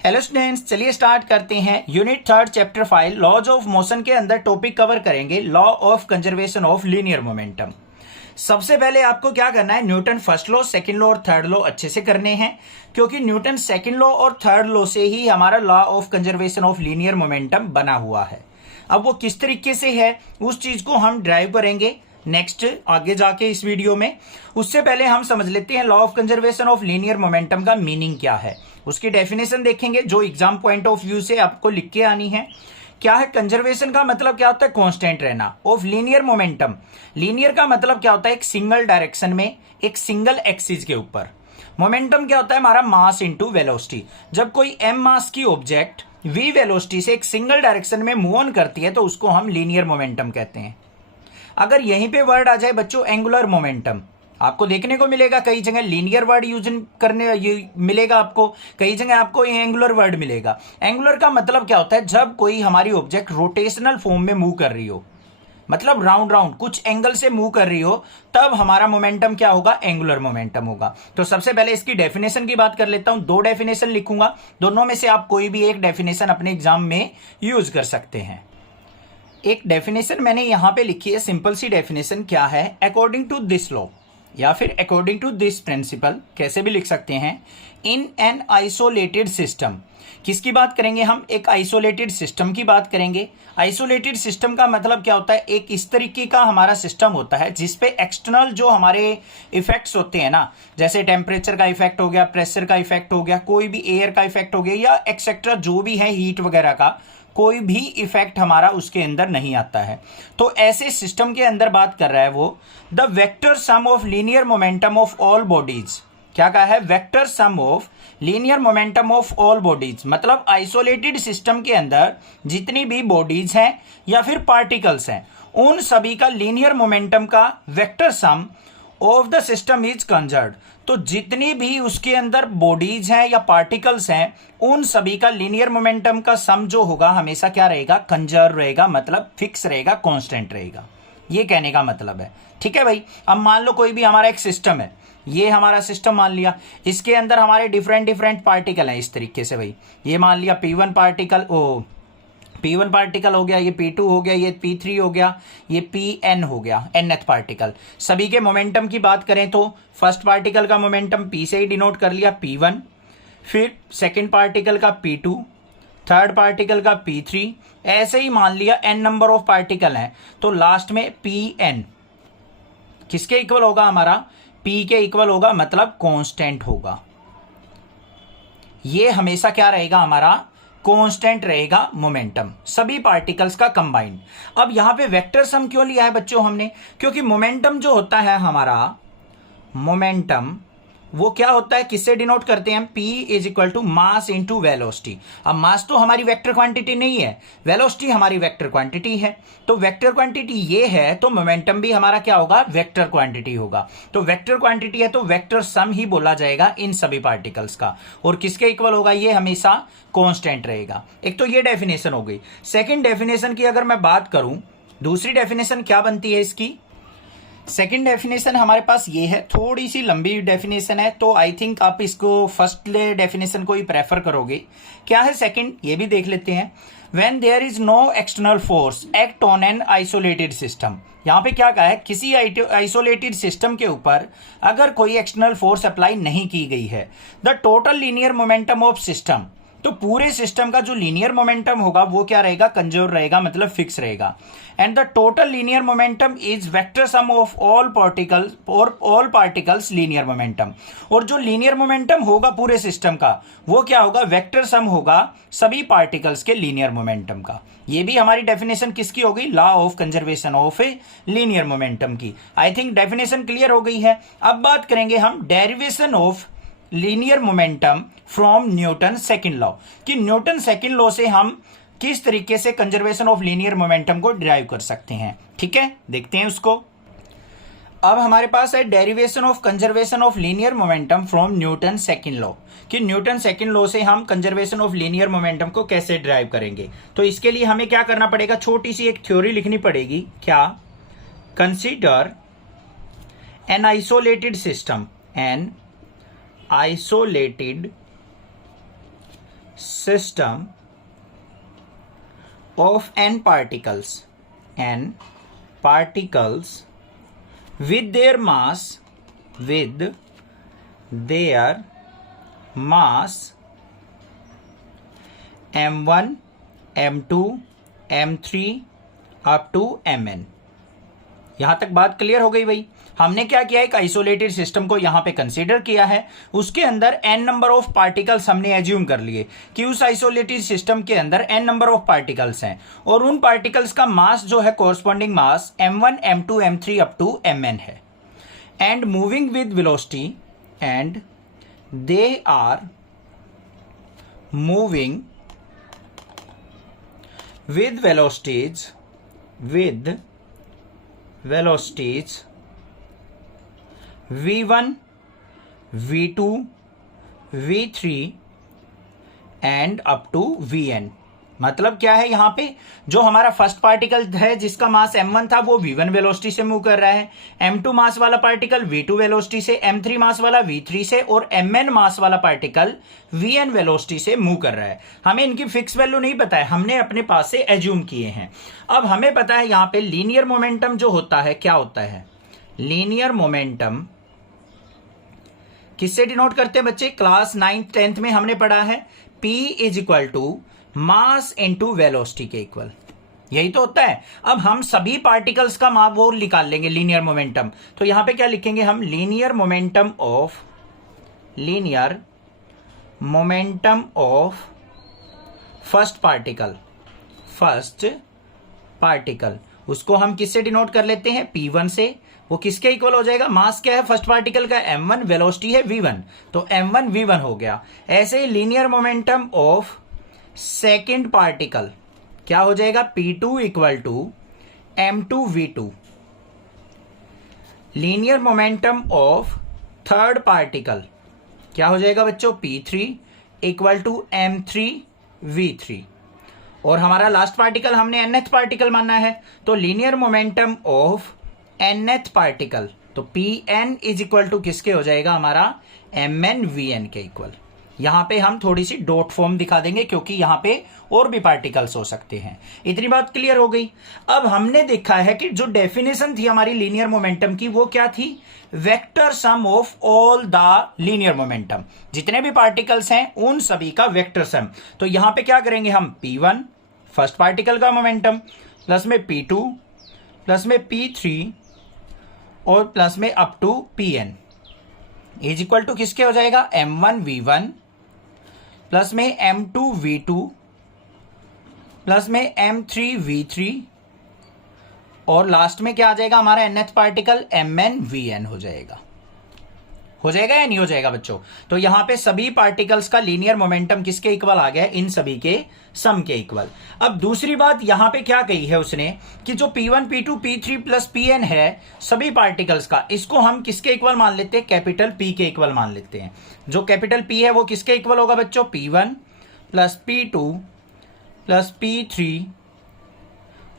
Hello students, चलिए start करते हैं। Unit 3 chapter 5 laws of motion के अंदर टॉपिक कवर करेंगे law of conservation of linear momentum. सबसे पहले आपको क्या करना है, Newton first law, second law और थर्ड लॉ अच्छे से करने हैं, क्योंकि न्यूटन सेकंड लॉ और थर्ड लॉ से ही हमारा law of conservation of linear momentum बना हुआ है। अब वो किस तरीके से है उस चीज को हम ड्राइव करेंगे नेक्स्ट आगे जाके इस वीडियो में। उससे पहले हम समझ लेते हैं law of conservation of linear momentum का मीनिंग क्या है, उसकी डेफिनेशन देखेंगे जो एग्जाम पॉइंट ऑफ व्यू से आपको लिख के आनी है। क्या है कंजर्वेशन का मतलब, क्या होता है कांस्टेंट रहना। ऑफ लीनियर मोमेंटम, लीनियर का मतलब क्या होता है एक सिंगल डायरेक्शन में एक सिंगल एक्सिस के ऊपर। मोमेंटम क्या होता है हमारा मास इनटू वेलोसिटी। जब कोई m मास की ऑब्जेक्ट v वेलोसिटी से एक सिंगल डायरेक्शन में मूव ऑन करती है तो उसको हम लीनियर मोमेंटम कहते हैं। अगर यहीं पे वर्ड आ जाए बच्चों एंगुलर मोमेंटम, आपको देखने को मिलेगा कई जगह लीनियर वर्ड यूज करने मिलेगा, आपको कई जगह आपको एंगुलर वर्ड मिलेगा। एंगुलर का मतलब क्या होता है, जब कोई हमारी ऑब्जेक्ट रोटेशनल फॉर्म में मूव कर रही हो, मतलब राउंड राउंड कुछ एंगल से मूव कर रही हो, तब हमारा मोमेंटम क्या होगा, एंगुलर मोमेंटम होगा। तो सबसे पहले इसकी डेफिनेशन की बात कर लेता हूं। 2 डेफिनेशन लिखूंगा, दोनों में से आप कोई भी एक डेफिनेशन अपने एग्जाम में यूज कर सकते हैं। एक डेफिनेशन मैंने यहां पे लिखी है, सिंपल सी डेफिनेशन क्या है, अकॉर्डिंग टू दिस लॉ या फिर अकॉर्डिंग टू दिस प्रिंसिपल, कैसे भी लिख सकते हैं। इन एन आइसोलेटेड सिस्टम, किसकी बात करेंगे हम, एक आइसोलेटेड सिस्टम की बात करेंगे। आइसोलेटेड सिस्टम का मतलब क्या होता है, एक इस तरीके का हमारा सिस्टम होता है जिसपे एक्सटर्नल जो हमारे इफेक्ट्स होते हैं ना, जैसे टेम्परेचर का इफेक्ट हो गया, प्रेशर का इफेक्ट हो गया, कोई भी एयर का इफेक्ट हो गया या एक्सेट्रा जो भी है हीट वगैरह का, कोई भी इफेक्ट हमारा उसके अंदर नहीं आता है। तो ऐसे सिस्टम के अंदर बात कर रहा है वो, the vector sum of linear momentum of all bodies. क्या कहा है, vector sum of linear momentum of all bodies, मतलब आइसोलेटेड सिस्टम के अंदर जितनी भी बॉडीज हैं या फिर पार्टिकल्स हैं, उन सभी का लीनियर मोमेंटम का vector sum of the system is conserved. तो जितनी भी उसके अंदर बॉडीज हैं या पार्टिकल्स हैं, उन सभी का लीनियर मोमेंटम का सम जो होगा हमेशा क्या रहेगा, कंजर्व रहेगा, मतलब फिक्स रहेगा, कांस्टेंट रहेगा। ये कहने का मतलब है, ठीक है भाई। अब मान लो कोई भी हमारा एक सिस्टम है, ये हमारा सिस्टम मान लिया, इसके अंदर हमारे डिफरेंट पार्टिकल हैं इस तरीके से भाई। ये मान लिया P1 पार्टिकल, P1 पार्टिकल हो गया, ये P2 हो गया, ये P3 हो गया, ये Pn हो गया, nth पार्टिकल। सभी के मोमेंटम की बात करें तो फर्स्ट पार्टिकल का मोमेंटम P से ही डिनोट कर लिया P1, फिर सेकंड पार्टिकल का P2, थर्ड पार्टिकल का P3, ऐसे ही मान लिया n नंबर ऑफ पार्टिकल हैं, तो लास्ट में Pn किसके इक्वल होगा, हमारा P के इक्वल होगा, मतलब कांस्टेंट होगा। ये हमेशा क्या रहेगा, हमारा कांस्टेंट रहेगा मोमेंटम सभी पार्टिकल्स का कंबाइंड। अब यहां पे वेक्टर सम क्यों लिया है बच्चों हमने, क्योंकि मोमेंटम जो होता है हमारा, मोमेंटम वो क्या होता है, किससे डिनोट करते हैं हम, P is equal to mass into velocity. अब मास तो हमारी वेक्टर क्वांटिटी नहीं है, वेलोसिटी हमारी वेक्टर क्वांटिटी है। तो वेक्टर क्वांटिटी ये है तो मोमेंटम भी हमारा क्या होगा, वेक्टर क्वांटिटी होगा। तो वेक्टर क्वांटिटी है तो वेक्टर सम ही बोला जाएगा इन सभी पार्टिकल्स का, और किसके इक्वल होगा, ये हमेशा कांस्टेंट रहेगा। एक तो ये डेफिनेशन हो गई। सेकेंड डेफिनेशन की अगर मैं बात करूं, दूसरी डेफिनेशन क्या बनती है इसकी, सेकेंड डेफिनेशन हमारे पास ये है, थोड़ी सी लंबी डेफिनेशन है, तो आई थिंक आप इसको फर्स्ट डेफिनेशन को ही प्रेफर करोगे। क्या है सेकेंड, ये भी देख लेते हैं। When there is no external force act on an isolated system, यहां पे क्या कहा है, किसी आइसोलेटेड सिस्टम के ऊपर अगर कोई एक्सटर्नल फोर्स अप्लाई नहीं की गई है, the total linear momentum of system, तो पूरे सिस्टम का जो लीनियर मोमेंटम होगा वो क्या रहेगा, कंजर्व रहेगा, मतलब फिक्स रहेगा। And the total linear momentum is vector sum of all particles और ऑल पार्टिकल्स लीनियर मोमेंटम। और जो लीनियर मोमेंटम होगा पूरे सिस्टम का वो क्या होगा, वेक्टर सम होगा सभी पार्टिकल्स के लीनियर मोमेंटम का। ये भी हमारी डेफिनेशन किसकी हो गई, law of conservation of a linear momentum की। आई थिंक डेफिनेशन क्लियर हो गई है। अब बात करेंगे हम derivation of linear momentum from Newton second law, कि न्यूटन सेकंड लॉ से हम किस तरीके से कंजर्वेशन ऑफ लीनियर मोमेंटम को डिराइव कर सकते हैं। ठीक है, देखते हैं उसको। अब हमारे पास है derivation of conservation of linear momentum from Newton second law, कि न्यूटन सेकंड लॉ से हम कंजर्वेशन ऑफ लीनियर मोमेंटम को कैसे डिराइव करेंगे। तो इसके लिए हमें क्या करना पड़ेगा, छोटी सी एक थ्योरी लिखनी पड़ेगी। क्या, consider N isolated system, an isolated system of n particles with their mass m1 m2 m3 up to mn। यहां तक बात क्लियर हो गई भाई। हमने क्या किया, एक आइसोलेटेड सिस्टम को यहां पे कंसीडर किया है, उसके अंदर n नंबर ऑफ पार्टिकल्स हमने एज्यूम कर लिए कि उस आइसोलेटेड सिस्टम के अंदर n नंबर ऑफ पार्टिकल्स हैं और उन पार्टिकल्स का मास जो है corresponding mass m1 m2 m3 up to mn है, and moving with velocity, and they are moving with velocities v1 v2 v3 and up to vn। मतलब क्या है, यहां पे जो हमारा फर्स्ट पार्टिकल है जिसका मास m1 था वो v1 वेलोसिटी से मूव कर रहा है, m2 मास वाला पार्टिकल v2 वेलोसिटी से, m3 मास वाला v3 से और mn मास वाला पार्टिकल vn वेलोसिटी से मूव कर रहा है। हमें इनकी फिक्स वैल्यू नहीं पता है, हमने अपने पास से एज्यूम किए हैं। अब हमें पता है यहां पे लीनियर मोमेंटम जो होता है, क्या होता है लीनियर मोमेंटम, किससे डिनोट करते हैं बच्चे, क्लास 9th 10th में हमने पढ़ा है P is equal to mass into velocity के इक्वल, यही तो होता है। अब हम सभी पार्टिकल्स का मास वो निकाल लेंगे लीनियर मोमेंटम, तो यहां पे क्या लिखेंगे हम, linear momentum of first particle, उसको हम किससे डिनोट कर लेते हैं, P1 से। वो किसके इक्वल हो जाएगा, मास क्या है फर्स्ट पार्टिकल का m1, वेलोसिटी है v1, तो m1 v1 हो गया। ऐसे ही linear momentum of second particle क्या हो जाएगा, P2 equal to m2 v2। Linear momentum of third particle क्या हो जाएगा बच्चों, P3 equal to m3 v3। और हमारा लास्ट पार्टिकल हमने nth पार्टिकल मानना है, तो linear momentum of nth particle, तो Pn इज इक्वल टू किसके हो जाएगा हमारा, mn vn के इक्वल। यहां पे हम थोड़ी सी डॉट फॉर्म दिखा देंगे क्योंकि यहां पे और भी पार्टिकल्स हो सकते हैं। इतनी बात क्लियर हो गई। अब हमने देखा है कि जो डेफिनेशन थी हमारी लीनियर मोमेंटम की वो क्या थी, vector sum of all the linear momentum, जितने भी पार्टिकल्स हैं उन सभी का वेक्टर सम। तो यहां पे क्या करेंगे हम, P1 फर्स्ट पार्टिकल का मोमेंटम प्लस में P2 प्लस में P3 और प्लस में up to Pn is equal to किसके हो जाएगा, m1 v1 प्लस में m2 v2 प्लस में m3 v3 और लास्ट में क्या आ जाएगा हमारा nth पार्टिकल mn vn हो जाएगा या नहीं हो जाएगा बच्चों। तो यहां पे सभी पार्टिकल्स का लीनियर मोमेंटम किसके इक्वल आ गया, इन सभी के सम के इक्वल। अब दूसरी बात यहां पे क्या कही है उसने कि जो P1 P2 P3 plus Pn है सभी पार्टिकल्स का, इसको हम किसके इक्वल मान लेते हैं, कैपिटल P के इक्वल मान लेते हैं। जो कैपिटल P है वो किसके इक्वल होगा बच्चों, P1 plus P2 plus P3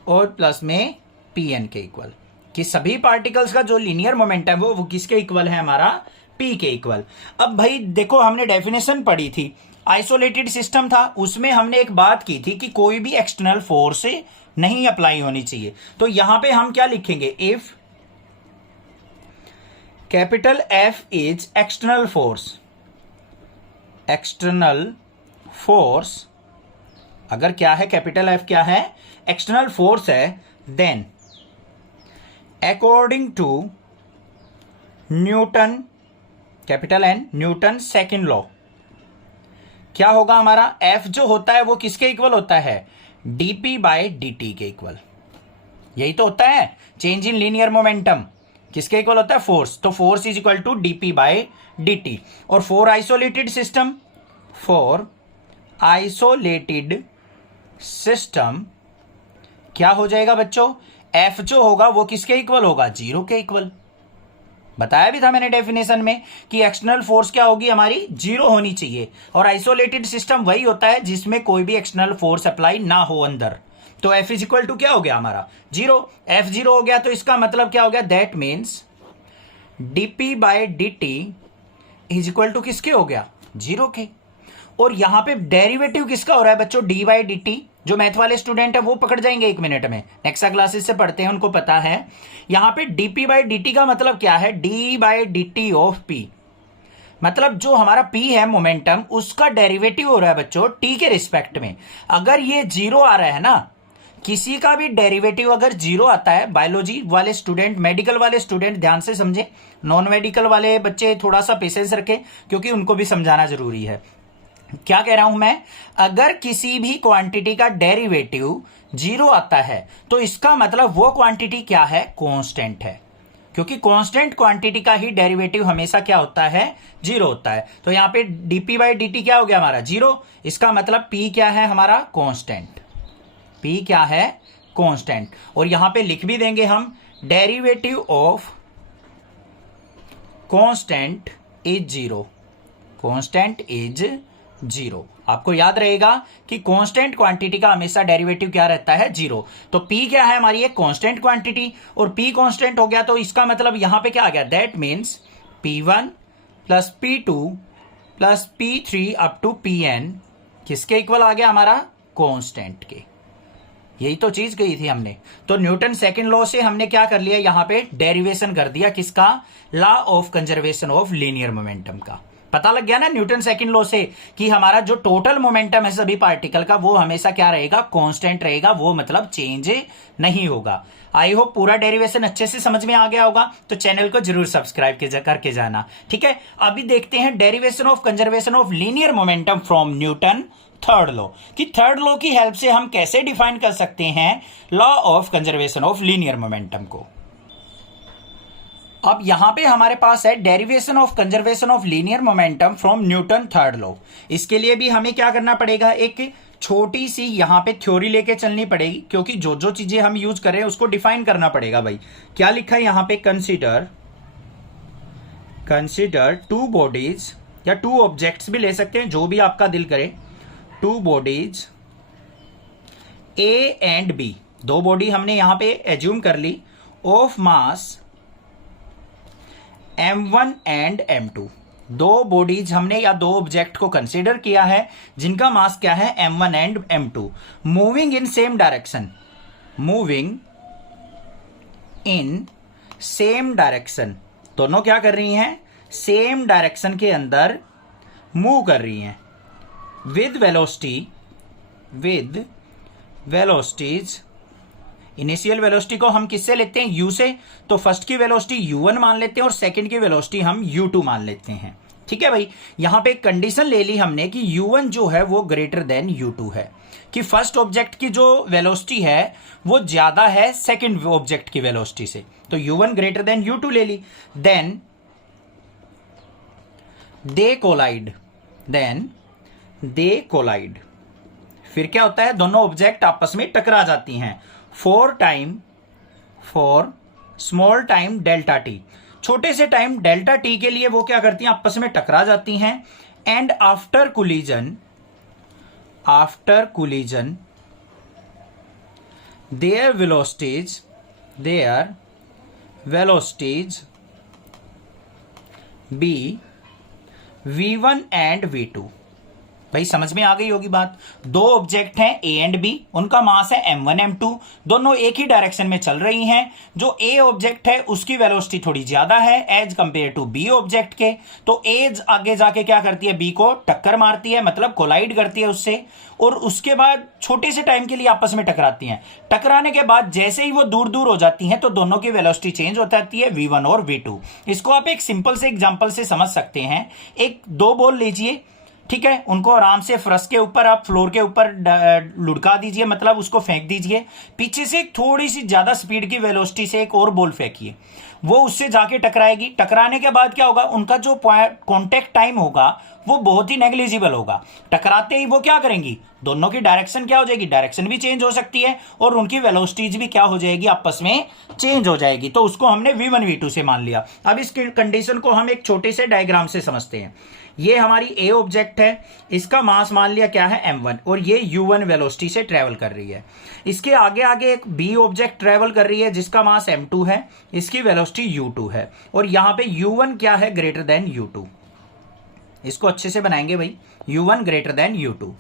और प्लस में Pn के इक्वल, कि सभी पार्टिकल्स का जो लीनियर मोमेंटम है वो किसके इक्वल है, हमारा P के इक्वल। अब भाई देखो हमने डेफिनेशन पढ़ी थी, आइसोलेटेड सिस्टम था, उसमें हमने एक बात की थी कि कोई भी एक्सटर्नल फोर्स नहीं अप्लाई होनी चाहिए। तो यहां पे हम क्या लिखेंगे, if capital F is external force, अगर क्या है कैपिटल F क्या है, एक्सटर्नल फोर्स है, then according to Newton capital N, Newton second law, क्या होगा हमारा, F जो होता है वो किसके इक्वल होता है, dp बाय dt के इक्वल। यही तो होता है चेंज इन लीनियर मोमेंटम, किसके इक्वल होता है, फोर्स। तो force is equal to dp by dt। और फॉर आइसोलेटेड सिस्टम क्या हो जाएगा बच्चों, F जो होगा वो किसके इक्वल होगा, 0 के इक्वल। बताया भी था मैंने डेफिनेशन में कि एक्सटर्नल फोर्स क्या होगी हमारी, 0 होनी चाहिए। और आइसोलेटेड सिस्टम वही होता है जिसमें कोई भी एक्सटर्नल फोर्स अप्लाई ना हो अंदर। तो F इज इक्वल टू क्या हो गया हमारा, 0। F 0 हो गया तो इसका मतलब क्या हो गया, that means dp by dt is equal to किसके हो गया, 0 के। और यहां पे डेरिवेटिव किसका हो रहा है बच्चों, डी बाई डी टी। जो मैथ वाले स्टूडेंट है वो पकड़ जाएंगे 1 मिनट में, नेक्स्ट क्लासेस से पढ़ते हैं, उनको पता है। यहां पे डीपी बाई डी का मतलब क्या है, D by D T of P. मतलब जो हमारा P है मोमेंटम, उसका डेरिवेटिव हो रहा है बच्चों T के रिस्पेक्ट में। अगर ये 0 आ रहा है ना, किसी का भी डेरिवेटिव अगर 0 आता है, बायोलॉजी वाले स्टूडेंट, मेडिकल वाले स्टूडेंट ध्यान से समझे, नॉन मेडिकल वाले बच्चे थोड़ा सा पेशेंस रखें क्योंकि उनको भी समझाना जरूरी है। क्या कह रहा हूं मैं, अगर किसी भी क्वांटिटी का डेरिवेटिव 0 आता है तो इसका मतलब वो क्वांटिटी क्या है, कांस्टेंट है, क्योंकि कांस्टेंट क्वांटिटी का ही डेरिवेटिव हमेशा क्या होता है, 0 होता है। तो यहां पे डीपी बाई डी क्या हो गया हमारा, 0। इसका मतलब पी क्या है हमारा, कांस्टेंट। पी क्या है, कांस्टेंट। और यहां पे लिख भी देंगे हम, derivative of constant is 0। Constant is 0। आपको याद रहेगा कि कांस्टेंट क्वांटिटी का हमेशा डेरिवेटिव क्या रहता है, 0। तो P क्या है हमारी, एक कांस्टेंट क्वांटिटी, और P कांस्टेंट हो गया तो इसका मतलब यहां पे क्या आ गया, that means P1 plus P2 plus P3 up to Pn किसके इक्वल आ गया हमारा, कांस्टेंट के। यही तो चीज गई थी हमने। तो न्यूटन सेकंड लॉ से हमने क्या कर लिया, यहां पे डेरिवेशन कर दिया किसका, law of conservation of linear momentum का। पता लग गया ना न्यूटन सेकंड लॉ से कि हमारा जो टोटल मोमेंटम है सभी पार्टिकल का, वो हमेशा क्या रहेगा, कांस्टेंट रहेगा, वो मतलब चेंज नहीं होगा। आई होप पूरा डेरिवेशन अच्छे से समझ में आ गया होगा। तो चैनल को जरूर सब्सक्राइब करके जाना, ठीक है। अभी देखते हैं derivation of conservation of linear momentum from Newton third law, कि थर्ड लॉ की हेल्प से हम कैसे डिफाइन कर सकते हैं law of conservation of linear momentum को। अब यहां पे हमारे पास है derivation of conservation of linear momentum from Newton third law. इसके लिए भी हमें क्या करना पड़ेगा, एक छोटी सी यहां पे थ्योरी लेके चलनी पड़ेगी, क्योंकि जो जो चीजें हम यूज करें उसको डिफाइन करना पड़ेगा भाई। क्या लिखा है यहां पे, कंसीडर टू बॉडीज, या टू ऑब्जेक्ट्स भी ले सकते हैं, जो भी आपका दिल करे। Two bodies A and B, दो बॉडी हमने यहां पे एज्यूम कर ली, of mass M1 and M2। दो बॉडीज हमने या दो ऑब्जेक्ट को कंसीडर किया है जिनका मास क्या है, M1 and M2, moving in same direction, moving in same direction. दोनों क्या कर रही हैं, सेम डायरेक्शन के अंदर मूव कर रही हैं, विद वेलोसिटीज। इनिशियल वेलोसिटी को हम किससे लेते हैं, u से। तो फर्स्ट की वेलोसिटी u1 मान लेते हैं और सेकंड की वेलोसिटी हम u2 मान लेते हैं, ठीक है भाई। यहां पे एक कंडीशन ले ली हमने कि u1 जो है वो ग्रेटर देन u2 है, कि फर्स्ट ऑब्जेक्ट की जो वेलोसिटी है वो ज्यादा है सेकंड ऑब्जेक्ट की वेलोसिटी से। तो u1 ग्रेटर देन u2 ले ली। देन दे कोलाइड, फिर क्या होता है, दोनों ऑब्जेक्ट आपस में टकरा जाती हैं for small time delta T, छोटे से टाइम डेल्टा टी के लिए वो क्या करती हैं, आपस में टकरा जाती हैं। And after collision their velocities be v1 and v2। भाई समझ में आ गई होगी बात। दो ऑब्जेक्ट हैं A एंड B, उनका मास है M1 M2, दोनों एक ही डायरेक्शन में चल रही हैं। जो A ऑब्जेक्ट है उसकी वेलोसिटी थोड़ी ज्यादा है as compare to B object के, तो A आगे जाके क्या करती है, B को टक्कर मारती है, मतलब कोलाइड करती है उससे, और उसके बाद छोटे से टाइम के लिए आपस में टकराती हैं। टकराने के बाद जैसे ही वो दूर दूर हो जाती हैं तो दोनों की वेलोसिटी चेंज हो जाती है, V1 और V2। इसको आप एक सिंपल से एग्जांपल से समझ सकते हैं। एक दो बॉल लीजिए, ठीक है, उनको आराम से फर्श के ऊपर, आप फ्लोर के ऊपर लुढ़का दीजिए, मतलब उसको फेंक दीजिए। पीछे से एक थोड़ी सी ज्यादा स्पीड की वेलोसिटी से एक और बॉल फेंकिए, वो उससे जाके टकराएगी। टकराने के बाद क्या होगा, उनका जो कांटेक्ट टाइम होगा वो बहुत ही नेग्लिजिबल होगा। टकराते ही वो क्या करेंगी, दोनों की डायरेक्शन क्या हो जाएगी, डायरेक्शन भी चेंज हो सकती है और उनकी वेलोसिटीज भी क्या हो जाएगी, आपस में चेंज हो जाएगी। तो उसको हमने v1 v2 से मान लिया। अब इस कंडीशन को हम एक छोटे से डायग्राम से समझते हैं। ये हमारी A ऑब्जेक्ट है, इसका मास मान लिया क्या है, M1, और ये u1 वेलोसिटी से ट्रेवल कर रही है। इसके आगे आगे एक B ऑब्जेक्ट ट्रेवल कर रही है जिसका मास M2 है, इसकी वेलोसिटी u2 है, और यहां पे u1 क्या है, ग्रेटर देन u2। इसको अच्छे से बनाएंगे भाई, u1 ग्रेटर देन u2।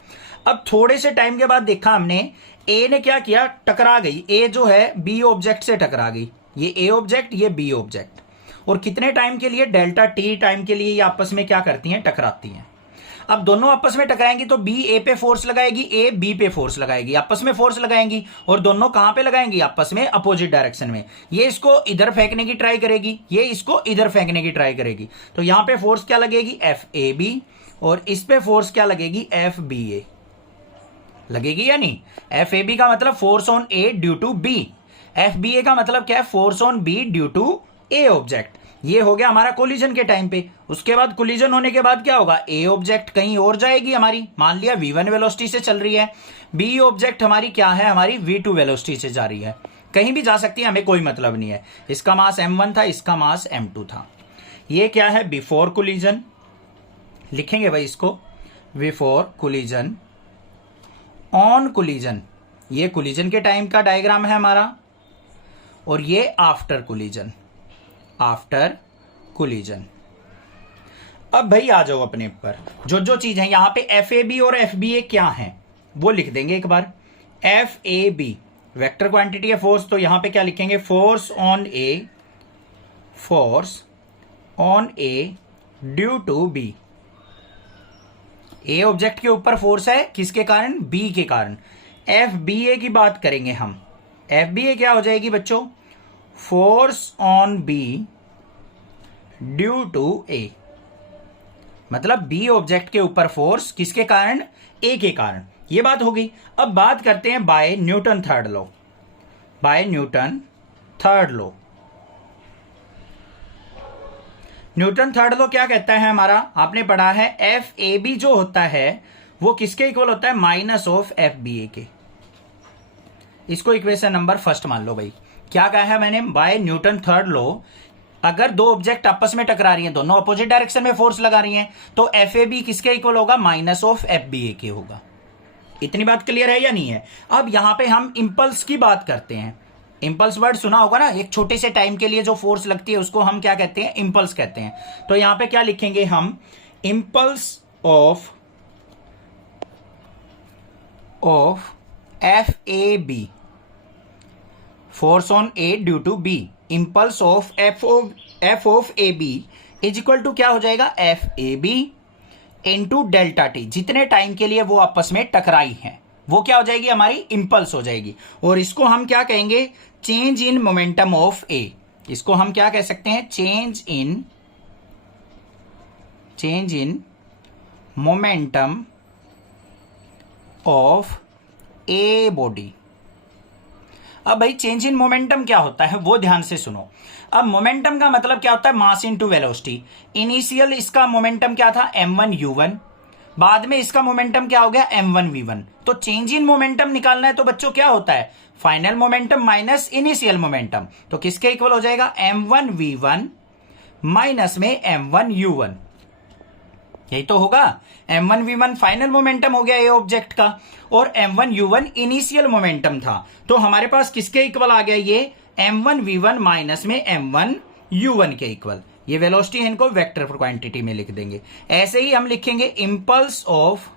अब थोड़े से टाइम के बाद देखा हमने ए ने क्या किया, टकरा गई, ए जो है बी ऑब्जेक्ट से टकरा गई, ये ए ऑब्जेक्ट ये बी ऑब्जेक्ट, और कितने टाइम के लिए, डेल्टा टी टाइम के लिए ये आपस में क्या करती हैं, टकराती हैं। अब दोनों आपस में टकराएंगी तो बी ए पे फोर्स लगाएगी, ए बी पे फोर्स लगाएगी, आपस में फोर्स लगाएंगी, और दोनों कहां पे लगाएंगी, आपस में अपोजिट डायरेक्शन में। ये इसको इधर फेंकने की ट्राई करेगी, ये इसको इधर फेंकने की ट्राई करेगी, तो यहां पे फोर्स क्या लगेगी, एफ ए बी, और इस पे फोर्स क्या लगेगी, एफ बी ए लगेगी या नहीं। एफ ए बी का मतलब force on A due to B, F B A का मतलब क्या है, force on B due to A object. ये हो गया हमारा कोलिजन के टाइम पे। उसके बाद कोलिजन होने के बाद क्या होगा, ए ऑब्जेक्ट कहीं और जाएगी हमारी, मान लिया v1 वेलोसिटी से चल रही है, बी ऑब्जेक्ट हमारी क्या है, हमारी v2 वेलोसिटी से जा रही है, कहीं भी जा सकती है, हमें कोई मतलब नहीं है। इसका मास m1 था, इसका मास m2 था। ये क्या है, बिफोर कोलिजन, लिखेंगे भाई इसको बिफोर कोलिजन, ऑन कोलिजन, ये कोलिजन के टाइम का डायग्राम है हमारा, और ये आफ्टर कोलिजन, आफ्टर कोलिजन। अब भाई आ जाओ अपने पर, जो जो चीज है यहां पे एफ ए बी और एफ बी ए क्या है वो लिख देंगे एक बार। F A B vector quantity है फोर्स, तो यहां पे क्या लिखेंगे, force on A, force on A due to B. A object के ऊपर फोर्स है, किसके कारण, बी के कारण। एफ बी ए की बात करेंगे हम, एफ बी ए क्या हो जाएगी बच्चों, force on B due to A, मतलब बी ऑब्जेक्ट के ऊपर फोर्स किसके कारण, ए के कारण। ये बात हो गई। अब बात करते हैं by Newton third law, by Newton third law. Newton third law क्या कहता है हमारा, आपने पढ़ा है एफ ए बी जो होता है वो किसके इक्वल होता है, माइनस ऑफ एफ बी ए के। इसको इक्वेशन नंबर फर्स्ट मान लो भाई। क्या कहा है मैंने, बाय न्यूटन थर्ड लॉ, अगर दो ऑब्जेक्ट आपस में टकरा रही हैं, दोनों अपोजिट डायरेक्शन में फोर्स लगा रही हैं, तो एफ ए बी किसके इक्वल होगा, माइनस ऑफ एफ बी ए के होगा। इतनी बात क्लियर है या नहीं है। अब यहां पे हम इंपल्स की बात करते हैं। इंपल्स वर्ड सुना होगा ना, एक छोटे से टाइम के लिए जो फोर्स लगती है उसको हम क्या कहते हैं, इंपल्स कहते हैं। तो यहां पे क्या लिखेंगे हम, impulse of F A B, force on A due to B, impulse of F of A B is equal to क्या हो जाएगा, F A B into delta T. जितने टाइम के लिए वो आपस में टकराई हैं वो क्या हो जाएगी, हमारी इंपल्स हो जाएगी। और इसको हम क्या कहेंगे, चेंज इन मोमेंटम ऑफ ए। इसको हम क्या कह सकते हैं, change in momentum of A body. अब भाई चेंज इन मोमेंटम क्या होता है वो ध्यान से सुनो। अब मोमेंटम का मतलब क्या होता है, मास इनटू वेलोसिटी। इनिशियल इसका मोमेंटम क्या था, m1 u1, बाद में इसका मोमेंटम क्या हो गया, m1 v1। तो चेंज इन मोमेंटम निकालना है तो बच्चों क्या होता है, final momentum minus initial momentum. तो किसके इक्वल हो जाएगा, m1 v1 माइनस में m1 u1, यही तो होगा। m1 v1 फाइनल मोमेंटम हो गया ए ऑब्जेक्ट का, और m1 u1 इनिशियल मोमेंटम था। तो हमारे पास किसके इक्वल आ गया, ये m1 v1 माइनस में m1 u1 के इक्वल। ये वेलोसिटी है, इनको वेक्टर क्वांटिटी में लिख देंगे। ऐसे ही हम लिखेंगे impulse of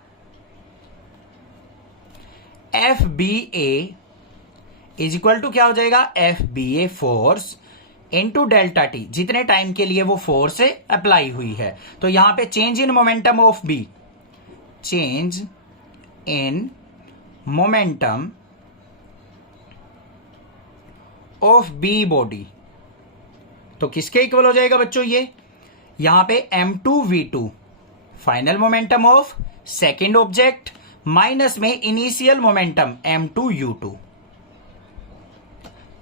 F B A is equal to क्या हो जाएगा, F B A force into delta T, जितने टाइम के लिए वो फोर्स अप्लाई हुई है। तो यहां पे change in momentum of B, change in momentum of B body, तो किसके इक्वल हो जाएगा बच्चों, ये यहां पे m2 v2 final momentum of second object minus में initial momentum m2 u2।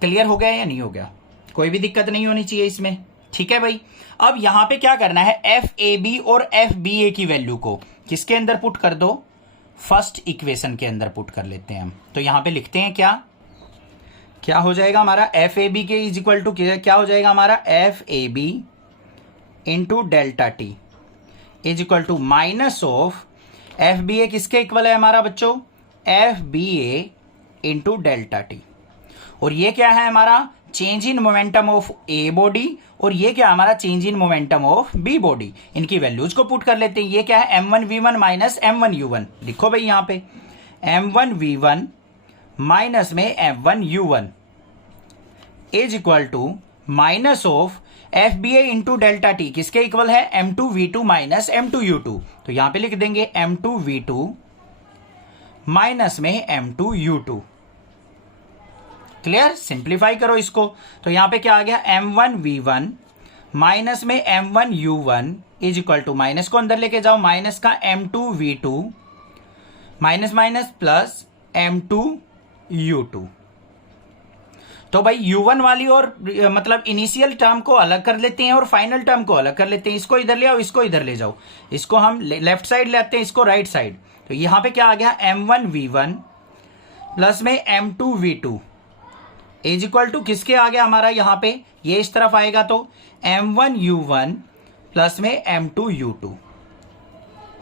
Clear हो गया या नहीं हो गया, कोई भी दिक्कत नहीं होनी चाहिए इसमें, ठीक है भाई। अब यहां पे क्या करना है, एफ ए बी और एफ बी ए की वैल्यू को किसके अंदर पुट कर दो, फर्स्ट इक्वेशन के अंदर पुट कर लेते हैं हम। तो यहां पे लिखते हैं क्या हो जाएगा हमारा, एफ ए बी के इज इक्वल टू क्या हो जाएगा हमारा, F A B into delta T is equal to minus of F B A किसके इक्वल है हमारा बच्चों, F B A into delta T. और ये क्या है हमारा, change in momentum of A body और ये क्या हमारा change in momentum of B body. इनकी वैल्यूज को पुट कर लेते हैं। ये क्या है m1v1 माइनस m1u1। लिखो भाई यहां पे m1v1 माइनस में m1u1 is equal to minus of FBA into delta T किसके इक्वल है m2v2 माइनस m2u2। तो यहां पे लिख देंगे m2v2 माइनस में m2u2। क्लियर, सिंप्लीफाई करो इसको। तो यहां पे क्या आ गया m1v1 माइनस में m1u1 is equal to minus को अंदर लेके जाओ माइनस का m2v2 minus minus plus m2u2। तो भाई u1 वाली और मतलब इनिशियल टर्म को अलग कर लेते हैं और फाइनल टर्म को अलग कर लेते हैं। इसको इधर ले आओ, इसको इधर ले जाओ। इसको हम लेफ्ट साइड ले आते हैं, इसको राइट साइड। तो यहां पे क्या आ गया m1v1 प्लस में m2v2 इज इक्वल टू किसके आ गया हमारा यहां पे, ये इस तरफ आएगा तो m1u1 प्लस में m2u2।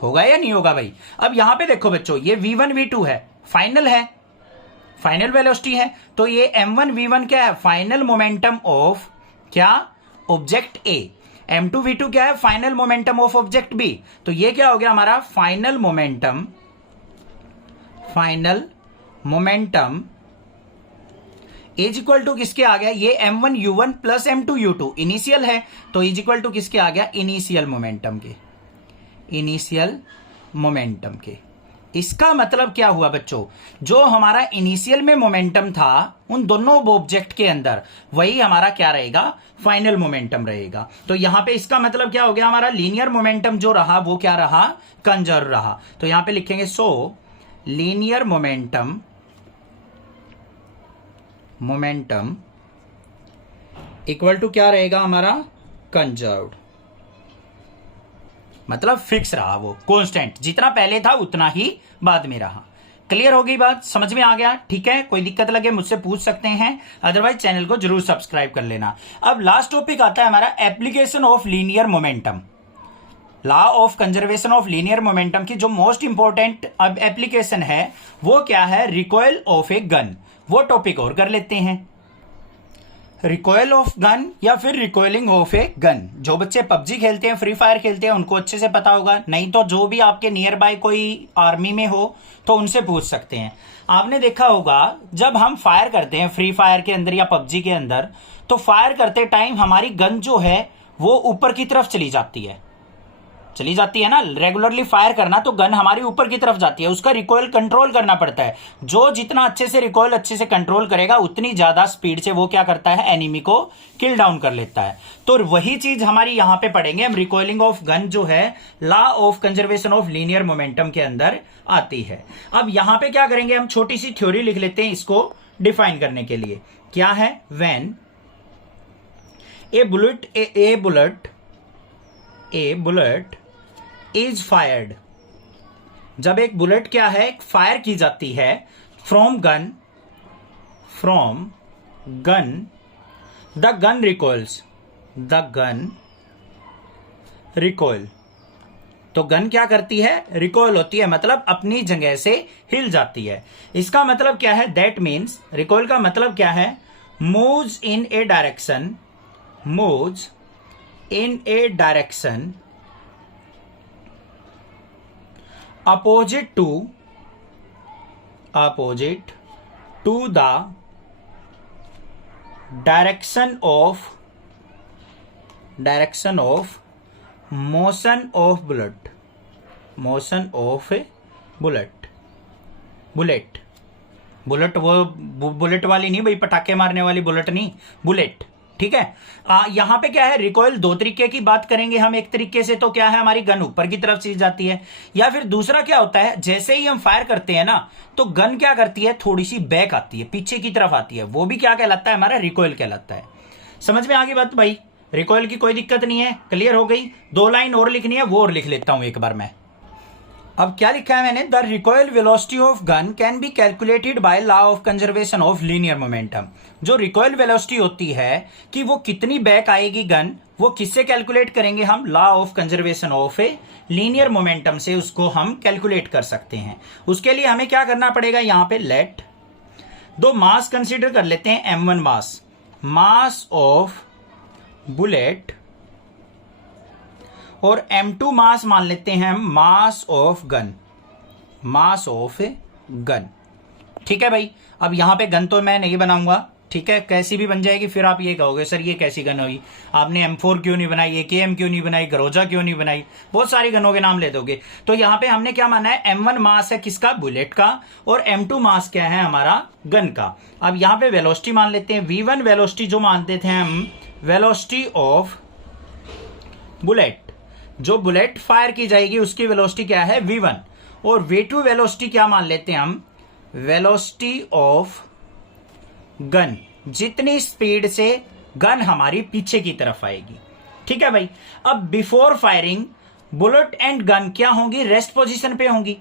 होगा या नहीं होगा भाई। अब यहां पे देखो बच्चों, ये v1 v2 है, फाइनल है, फाइनल वेलोसिटी है। तो ये m1v1 क्या है फाइनल मोमेंटम ऑफ क्या ऑब्जेक्ट A, m2v2 क्या है final momentum of object B। तो ये क्या हो गया हमारा final momentum is equal to किसके आ गया, ये m1u1 प्लस m2u2 इनिशियल है, तो इज इक्वल टू किसके आ गया इनिशियल मोमेंटम के। इसका मतलब क्या हुआ बच्चों, जो हमारा इनिशियल में मोमेंटम था उन दोनों ऑब्जेक्ट के अंदर, वही हमारा क्या रहेगा फाइनल मोमेंटम रहेगा। तो यहां पे इसका मतलब क्या हो गया, हमारा लीनियर मोमेंटम जो रहा वो क्या रहा कंजर्व रहा। तो यहां पे लिखेंगे so linear momentum equal to क्या रहेगा हमारा कंजर्व्ड, मतलब फिक्स रहा, वो कांस्टेंट जितना पहले था उतना ही बाद में रहा। क्लियर हो गई बात, समझ में आ गया। ठीक है, कोई दिक्कत लगे मुझसे पूछ सकते हैं, अदरवाइज चैनल को जरूर सब्सक्राइब कर लेना। अब लास्ट टॉपिक आता है हमारा application of linear momentum. Law of conservation of linear momentum की जो मोस्ट इंपॉर्टेंट अब एप्लीकेशन है वो क्या है, रिकॉइल ऑफ ए गन। वो टॉपिक और कर लेते हैं, रिकॉइल ऑफ गन या फिर रिकॉइलिंग ऑफ ए गन। जो बच्चे पबजी खेलते हैं, फ्री फायर खेलते हैं, उनको अच्छे से पता होगा, नहीं तो जो भी आपके नियर बाय कोई आर्मी में हो तो उनसे पूछ सकते हैं। आपने देखा होगा जब हम फायर करते हैं फ्री फायर के अंदर या पबजी के अंदर, तो फायर करते टाइम हमारी गन जो है वो ऊपर की तरफ चली जाती है ना। रेगुलरली फायर करना तो गन हमारी ऊपर की तरफ जाती है, उसका रिकॉइल कंट्रोल करना पड़ता है। जो जितना अच्छे से रिकॉइल अच्छे से कंट्रोल करेगा उतनी ज्यादा स्पीड से वो क्या करता है, एनिमी को किल डाउन कर लेता है। तो वही चीज हमारी यहां पे पढ़ेंगे हम, रिकॉइलिंग ऑफ गन जो है law of conservation of linear momentum के अंदर आती है। अब यहां पे क्या करेंगे, हम छोटी सी थ्योरी लिख लेते हैं इसको डिफाइन करने के लिए। क्या है, when A bullet is fired, जब एक बुलेट क्या है फायर की जाती है from gun the gun recoil. तो गन क्या करती है, रिकॉइल होती है, मतलब अपनी जगह से हिल जाती है। इसका मतलब क्या है, दैट मीन्स रिकॉइल का मतलब क्या है, moves in A direction opposite to the direction of motion of bullet वो बुलेट वाली नहीं भाई, पटाखे मारने वाली बुलेट नहीं, बुलेट। ठीक है, यहां पे क्या है, रिकॉइल दो तरीके की बात करेंगे हम। एक तरीके से तो क्या है, हमारी गन ऊपर की तरफ चली जाती है, या फिर दूसरा क्या होता है, जैसे ही हम फायर करते हैं ना तो गन क्या करती है, थोड़ी सी बैक आती है, पीछे की तरफ आती है, वो भी क्या कहलाता है, हमारा रिकॉइल कहलाता है। समझ में आ गई बात भाई, रिकॉइल की कोई दिक्कत नहीं है, क्लियर हो गई। 2 लाइन और लिखनी है, वो और लिख लेता हूं एक बार मैं। अब क्या लिखा है मैंने, the recoil velocity of gun can be calculated by law of conservation of linear momentum. जो रिकॉइल वेलोसिटी होती है कि वो कितनी बैक आएगी गन, वो किससे कैलकुलेट करेंगे हम, law of conservation of a linear momentum से उसको हम कैलकुलेट कर सकते हैं। उसके लिए हमें क्या करना पड़ेगा, यहां पे लेट 2 मास कंसीडर कर लेते हैं, m1 mass mass of bullet और m2 मास मान लेते हैं हम mass of gun, mass of gun. ठीक है भाई, अब यहां पे गन तो मैं नहीं बनाऊंगा, ठीक है, कैसी भी बन जाएगी, फिर आप ये कहोगे सर ये कैसी गन हुई, आपने M4 क्यों नहीं बनाई, AKM क्यों नहीं बनाई, गरोजा क्यों नहीं बनाई, बहुत सारी गनों के नाम ले दोगे। तो यहां पे हमने क्या माना है, M1 मास है किसका, बुलेट का, और M2 मास क्या है हमारा, गन का। अब यहां पे वेलोसिटी मान लेते हैं, V1 वेलोसिटी जो मानते थे हम, वेलोसिटी ऑफ बुलेट, जो बुलेट फायर की जाएगी उसकी वेलोसिटी क्या है, V1, और V2 वेलोसिटी क्या मान लेते हैं हम, वेलोसिटी ऑफ गन, जितनी स्पीड से गन हमारी पीछे की तरफ आएगी। ठीक है भाई, अब before firing bullet and gun क्या होंगी, रेस्ट पोजीशन पे होंगी।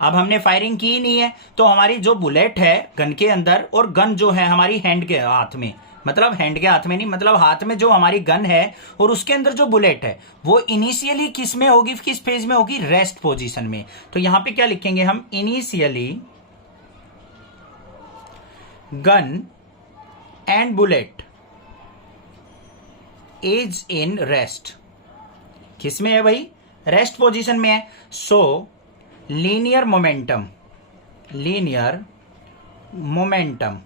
अब हमने फायरिंग की ही नहीं है, तो हमारी जो बुलेट है गन के अंदर और गन जो है हमारी हैंड के हाथ में, मतलब हैंड के हाथ में नहीं, मतलब हाथ में जो हमारी गन है और उसके अंदर जो बुलेट है वो इनिशियली किस में होगी, किस फेज में होगी, रेस्ट पोजीशन में। तो यहां पे क्या लिखेंगे हम, initially gun and bullet is in rest, किसमें है भाई, रेस्ट पोजीशन में है। सो लीनियर मोमेंटम, लीनियर मोमेंटम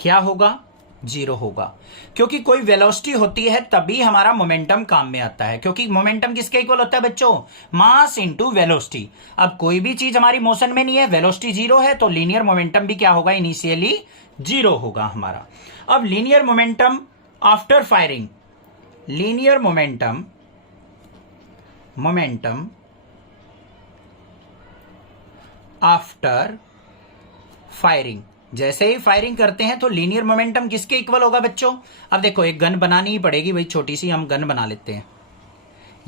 क्या होगा, 0 होगा, क्योंकि कोई वेलोसिटी होती है तभी हमारा मोमेंटम काम में आता है, क्योंकि मोमेंटम किसके इक्वल होता है बच्चों, मास इनटू वेलोसिटी। अब कोई भी चीज हमारी मोशन में नहीं है, वेलोसिटी 0 है, तो लीनियर मोमेंटम भी क्या होगा, इनिशियली 0 होगा हमारा। अब linear momentum after firing, linear momentum, momentum after firing, जैसे ही फायरिंग करते हैं तो लीनियर मोमेंटम किसके इक्वल होगा बच्चों। अब देखो एक गन बनानी ही पड़ेगी भाई, छोटी सी हम गन बना लेते हैं,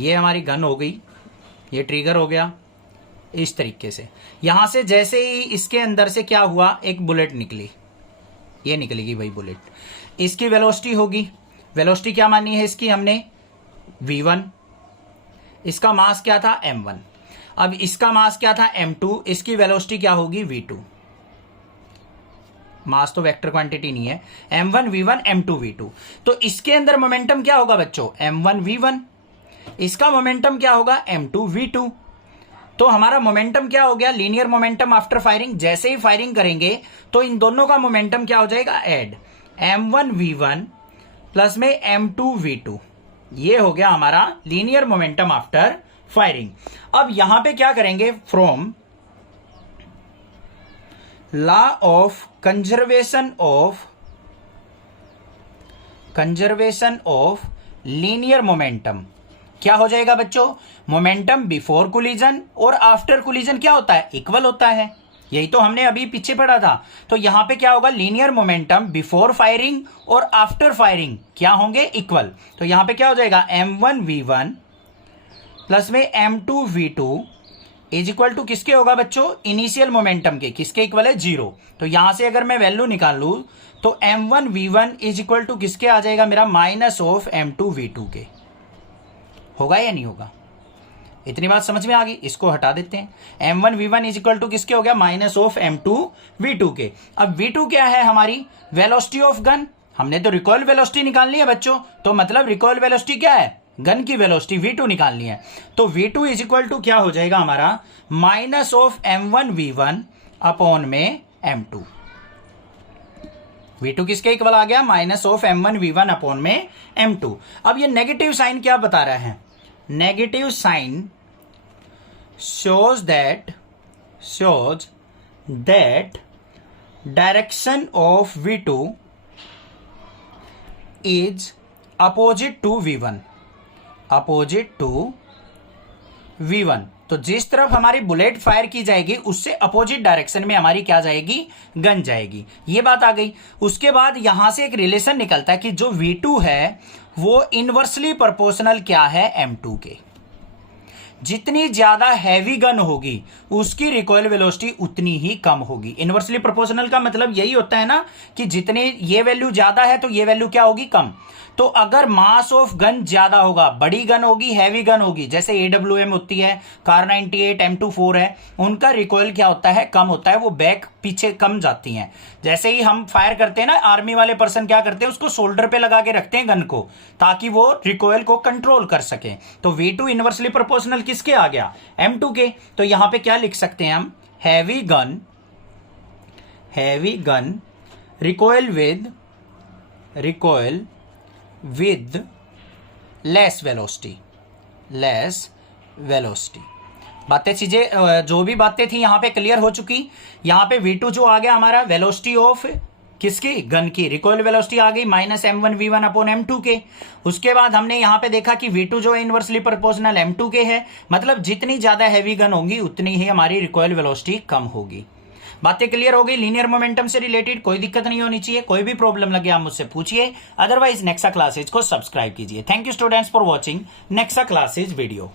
ये हमारी गन हो गई, ये ट्रिगर हो गया, इस तरीके से यहां से जैसे ही इसके अंदर से क्या हुआ, एक बुलेट निकली, ये निकलेगी भाई बुलेट, इसकी वेलोसिटी होगी, वेलोसिटी क्या मानी है इसकी हमने, V1, इसका मास क्या था, M1, अब इसका मास क्या था, M2, इसकी वेलोसिटी क्या होगी, V2, मास तो वेक्टर क्वांटिटी नहीं है, M1 V1 M2 V2, तो इसके अंदर मोमेंटम क्या होगा बच्चों, M1 V1, इसका मोमेंटम क्या होगा, M2 V2। तो हमारा मोमेंटम क्या हो गया, लीनियर मोमेंटम आफ्टर फायरिंग, जैसे ही फायरिंग करेंगे तो इन दोनों का मोमेंटम क्या हो जाएगा, ऐड, M1 V1 प्लस में M2 V2, ये हो गया हमारा लीनियर मोमेंटम आफ्टर फायरिंग। अब यहां पे क्या करेंगे, from law of conservation of linear momentum, क्या हो जाएगा बच्चों, मोमेंटम बिफोर कोलिजन और आफ्टर कोलिजन क्या होता है, इक्वल होता है, यही तो हमने अभी पीछे पढ़ा था। तो यहां पे क्या होगा, लीनियर मोमेंटम बिफोर फायरिंग और आफ्टर फायरिंग क्या होंगे, इक्वल। तो यहां पे क्या हो जाएगा, M1 V1 प्लस में M2 V2 is equal to किसके होगा बच्चों, इनिशियल मोमेंटम के, किसके इक्वल है, 0। तो यहां से अगर मैं वैल्यू निकाल लू तो M1 V1 is equal to किसके आ जाएगा मेरा, माइनस ऑफ M2 V2 के, होगा या नहीं होगा, इतनी बात समझ में आ गई, इसको हटा देते हैं। M1 V1 is equal to किसके हो गया, माइनस ऑफ M2 V2 के। अब V2 क्या है हमारी, वेलोसिटी ऑफ गन, हमने तो रिकॉइल वेलोसिटी निकालनी है बच्चों, तो मतलब रिकॉइल वेलोसिटी क्या है, गन की वेलोसिटी V2 निकालनी है। तो V2 इज इक्वल टू क्या हो जाएगा हमारा, minus of M1 V1 upon में M2, V2 किसके इक्वल आ गया, minus of M1 V1 upon में M2। अब ये नेगेटिव साइन क्या बता रहा है, negative sign shows that direction of V2 is opposite to V1, opposite to V1। तो जिस तरफ हमारी बुलेट फायर की जाएगी उससे अपोजिट डायरेक्शन में हमारी क्या जाएगी, गन जाएगी, ये बात आ गई। उसके बाद यहां से एक रिलेशन निकलता है कि जो V2 है वो इनवर्सली प्रोपोर्शनल क्या है, M2 के। जितनी ज्यादा हैवी गन होगी उसकी रिकॉइल वेलोसिटी उतनी ही कम होगी। इनवर्सली प्रोपोर्शनल का मतलब यही होता है ना कि जितने ये वैल्यू ज्यादा है तो ये वैल्यू क्या होगी, कम। तो अगर मास ऑफ गन ज्यादा होगा, बड़ी गन होगी, हैवी गन होगी, जैसे AWM होती है, कार 98, M24 है, उनका रिकॉइल क्या होता है, कम होता है, वो बैक पीछे कम जाती हैं। जैसे ही हम फायर करते हैं ना, आर्मी वाले पर्सन क्या करते हैं, उसको शोल्डर पे लगा के रखते हैं गन को, ताकि वो रिकॉइल को कंट्रोल कर सके। तो V2 इनवर्सली प्रोपोर्शनल किसके आ गया, M2 के। तो यहां पे क्या लिख सकते हैं हम, heavy gun recoil with less velocity. बातें चीजें जो भी बातें थी यहां पे क्लियर हो चुकी। यहां पे V2 जो आ गया हमारा, वेलोसिटी ऑफ किसकी, गन की, रिकॉइल वेलोसिटी आ गई -m1v1/m2 के। उसके बाद हमने यहां पे देखा कि V2 जो है इनवर्सली प्रोपोर्शनल M2 के है, मतलब जितनी ज्यादा हैवी गन होगी उतनी ही हमारी रिकॉइल वेलोसिटी कम होगी। बातें क्लियर हो गई लीनियर मोमेंटम से रिलेटेड, कोई दिक्कत नहीं होनी चाहिए। कोई भी प्रॉब्लम लगे आप मुझसे पूछिए, अदरवाइज नेक्सा क्लासेज को सब्सक्राइब कीजिए। Thank you students for watching Nexa classes video.